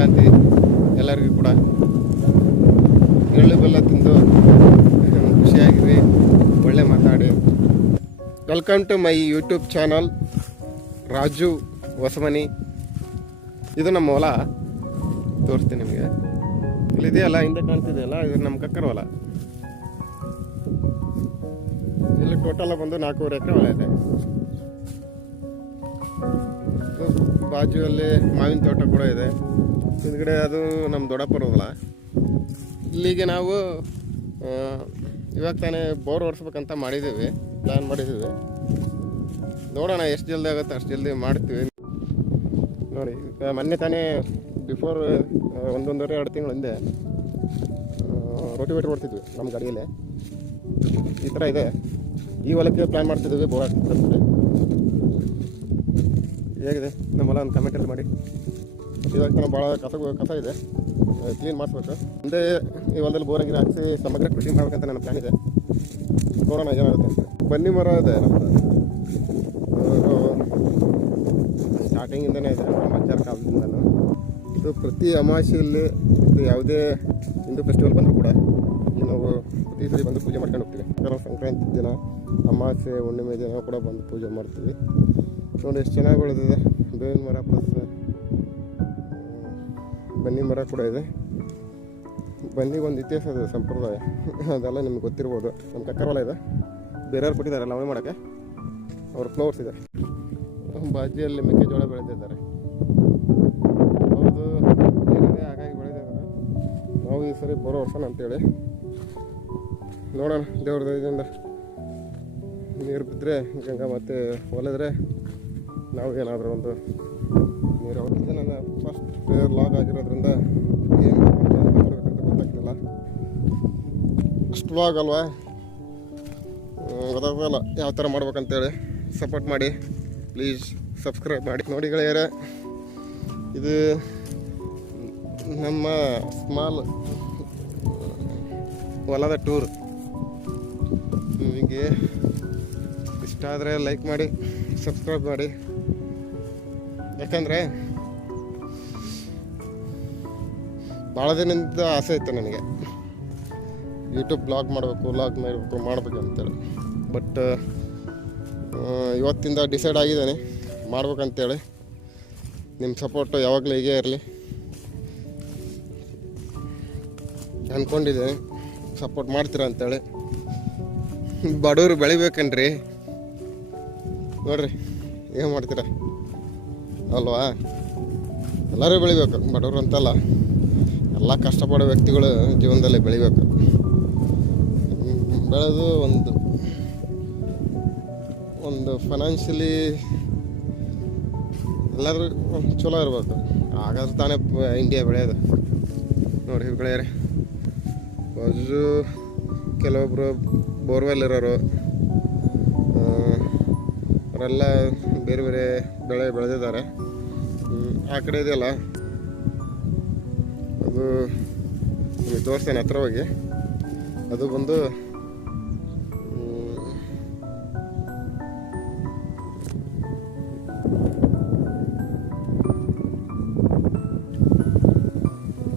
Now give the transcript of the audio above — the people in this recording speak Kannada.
ಸಂಕ್ರಾಂತಿ ಎಲ್ಲರಿಗೂ ಕೂಡ ಎಳ್ಳು ಬೆಲ್ಲ ತಿಂದು ಖುಷಿಯಾಗಿರಿ, ಒಳ್ಳೆ ಮಾತಾಡಿ. Welcome to my YouTube channel Raju Hosamani. ಇದು ನಮ್ಮ ಹೊಲ ತೋರಿಸ್ತೀನಿ ನಿಮಗೆ. ಇಲ್ಲಿದೆಯಲ್ಲ, ಹಿಂದೆ ಕಾಣ್ತಿದೆಯಲ್ಲ, ಇದು ನಮ್ಮ ಕಕ್ಕರ ಹೊಲ. ಇಲ್ಲಿ ಟೋಟಲ್ ಬಂದು 4.5 ಎಕರೆ ಹೊಲ ಇದೆ. ಬಾಜುವಲ್ಲಿ ಮಾವಿನ ತೋಟ ಕೂಡ ಇದೆ. ಹಿಂದ್ಗಡೆ ಅದು ನಮ್ಮ ದೊಡ್ಡಪ್ಪರ ಹೊಲ. ಇಲ್ಲಿಗೆ ನಾವು ಇವಾಗ ತಾನೇ ಬೋರ್ ಹೊಡ್ಸ್ಬೇಕಂತ ಮಾಡಿದ್ದೀವಿ, ಪ್ಲ್ಯಾನ್ ಮಾಡಿದ್ದೀವಿ. ನೋಡೋಣ ಎಷ್ಟು ಜಲ್ದಿ ಆಗುತ್ತೆ ಅಷ್ಟು ಜಲ್ದಿ ಮಾಡ್ತೀವಿ. ನೋಡಿ, ಮೊನ್ನೆ ತಾನೇ ಬಿಫೋರ್ 1.5-2 ತಿಂಗಳ ಹಿಂದೆ ರೋಟಿವೇಟರ್ ಹೊಡ್ತಿದ್ವಿ ನಮ್ಮ ಗಾಡಿಯಲ್ಲೇ. ಈ ಥರ ಇದೆ. ಈ ಹೊಲಕ್ಕೆ ಪ್ಲ್ಯಾನ್ ಮಾಡ್ತಿದ್ದೀವಿ ಬೋರ್ ಹಾಕ್ತಿದ್ರೆ. ಹೇಗಿದೆ ನಮ್ಮ ಹೊಲ ಒಂದು ಕಮೆಂಟಲ್ಲಿ ಮಾಡಿ. ಇವಾಗ ತಾನೇ ಭಾಳ ಕಸ ಇದೆ, ಕ್ಲೀನ್ ಮಾಡಿಸ್ಬೇಕು. ಮುಂದೆ ಈ ಹೊಲದಲ್ಲಿ ಬೋರಾಗಿ ಹಾಕಿಸಿ ಸಮಗ್ರ ಕೃಷಿ ಮಾಡ್ಬೇಕಂತ ನನ್ನ ಪ್ಲ್ಯಾನ್ ಇದೆ. ನೋಡೋಣ ಏನಾಗುತ್ತೆ. ಬನ್ನಿ ಮರ ಇದೆ ನಮ್ಮದು, ಸ್ಟಾರ್ಟಿಂಗಿಂದನೇ ಇದೆ, ನಮ್ಮ ಅಜ್ಜರ ಕಾಲದಿಂದನೂ. ಇದು ಪ್ರತಿ ಅಮಾವಾಸ್ಯೆಯಲ್ಲಿ ಯಾವುದೇ ಹಿಂದೂ ಫೆಸ್ಟಿವಲ್ ಬಂದರೂ ಕೂಡ ನಾವು ಪ್ರತಿ ಸರಿ ಬಂದು ಪೂಜೆ ಮಾಡ್ಕೊಂಡು ಹೋಗ್ತೀವಿ. ಸಂಕ್ರಾಂತಿ ದಿನ, ಅಮಾವಾಸ್ಯೆ, ಹುಣ್ಣಿಮೆ ದಿನ ಕೂಡ ಬಂದು ಪೂಜೆ ಮಾಡ್ತೀವಿ. ನೋಡಿ ಎಷ್ಟು ಚೆನ್ನಾಗಿ ಬೆಳೆದಿದೆ. ಬೇವಿನ ಮರ ಪ್ಲಸ್ ಬನ್ನಿ ಮರ ಕೂಡ ಇದೆ. ಬನ್ನಿಗೆ ಒಂದು ಇತಿಹಾಸ ಇದೆ, ಸಂಪ್ರದಾಯ, ಅದೆಲ್ಲ ನಿಮ್ಗೆ ಗೊತ್ತಿರ್ಬೋದು. ನಮ್ಮ ಕಕ್ಕರ ಹೊಲ ಇದೆ, ಬೇರೆಯವ್ರು ಕೊಟ್ಟಿದ್ದಾರೆ ಲವಣಿ ಮಾಡೋಕ್ಕೆ. ಅವ್ರ ಫ್ಲವರ್ಸ್ ಇದೆ. ಬಾಜಿಯಲ್ಲಿ ಮೆಕ್ಕೆಜೋಳ ಬೆಳೆದಿದ್ದಾರೆ. ಅವ್ರದ್ದು ಏನಿದೆ ಹಾಗಾಗಿ ಬೆಳೆದಿದ್ದಾರೆ. ನಾವು ಈ ಸರಿ ಬರೋ ವರ್ಷನ ಅಂತೇಳಿ ನೋಡೋಣ. ದೇವ್ರದ್ದು ಇದರಿಂದ ನೀರು ಬಿದ್ದರೆ ಗಂಗಾ ಮತ್ತೆ ಒಲೆದ್ರೆ ನಾವು ಏನಾದರೂ ಒಂದು ನೀರು ಅವತ್ತಿಗೆ ನನ್ನ ಫಸ್ಟ್ ಲಾಗ್ ಆಗಿರೋದ್ರಿಂದ ಏನು ಮಾತಾಡಬೇಕಂತ ಗೊತ್ತಾಗ್ತಿಲ್ಲ. ಫಸ್ಟ್ ಲಾಗ್ ಅಲ್ವಾ, ಗೊತ್ತಾಗಲ್ಲ ಯಾವ ಥರ ಮಾಡ್ಬೇಕಂತೇಳಿ. ಸಪೋರ್ಟ್ ಮಾಡಿ ಪ್ಲೀಸ್, ಸಬ್ಸ್ಕ್ರೈಬ್ ಮಾಡಿ. ನೋಡಿ ಗೆಳೆಯರೆ, ಇದು ನಮ್ಮ ಸ್ಮಾಲ್ ಹೊಲದ ಟೂರ್. ನಿಮಗೆ ಇಷ್ಟ ಆದರೆ ಲೈಕ್ ಮಾಡಿ, ಸಬ್ಸ್ಕ್ರೈಬ್ ಮಾಡಿ. ಯಾಕಂದರೆ ಭಾಳ ದಿನದಿಂದ ಆಸೆ ಇತ್ತು ನನಗೆ ಯೂಟ್ಯೂಬ್ ಬ್ಲಾಗ್ ಮಾಡ್ಬೇಕಂತೇಳಿ. ಬಟ್ ಇವತ್ತಿಂದ ಡಿಸೈಡ್ ಆಗಿದ್ದೇನೆ ಮಾಡ್ಬೇಕಂತೇಳಿ. ನಿಮ್ಮ ಸಪೋರ್ಟು ಯಾವಾಗಲೂ ಹೀಗೆ ಇರಲಿ ಅಂದ್ಕೊಂಡಿದ್ದೇನೆ. ಸಪೋರ್ಟ್ ಮಾಡ್ತೀರಾ ಅಂತೇಳಿ. ಬಡವರು ಬೆಳಿಬೇಕನ್ರಿ, ನೋಡ್ರಿ ಏನು ಮಾಡ್ತೀರ ಅಲ್ವಾ. ಎಲ್ಲರೂ ಬೆಳಿಬೇಕು, ಬಡವರು ಅಂತಲ್ಲ, ಎಲ್ಲ ಕಷ್ಟಪಡೋ ವ್ಯಕ್ತಿಗಳು ಜೀವನದಲ್ಲಿ ಬೆಳಿಬೇಕು. ಬೆಳೆದು ಒಂದು ಫೈನಾನ್ಷಿಯಲಿ ಎಲ್ಲರೂ ಚಲೋ ಇರಬೇಕು, ಹಾಗಾದ್ರೆ ತಾನೇ ಇಂಡಿಯಾ ಬೆಳೆಯೋದು. ನೋಡಿ ಬೆಳೆಯರೆ, ಬಾಜು ಕೆಲವೊಬ್ಬರು ಬೋರ್ವೆಲ್ ಇರೋರು ಅವರೆಲ್ಲ ಬೇರೆ ಬೇರೆ ಬೆಳೆ ಬೆಳೆದಿದ್ದಾರೆ. ಆ ಕಡೆ ಇದೆಯಲ್ಲ, ಅದು ನಿಮಗೆ ತೋರಿಸ್ತೇನೆ ಹತ್ರ ಹೋಗಿ. ಅದು ಬಂದು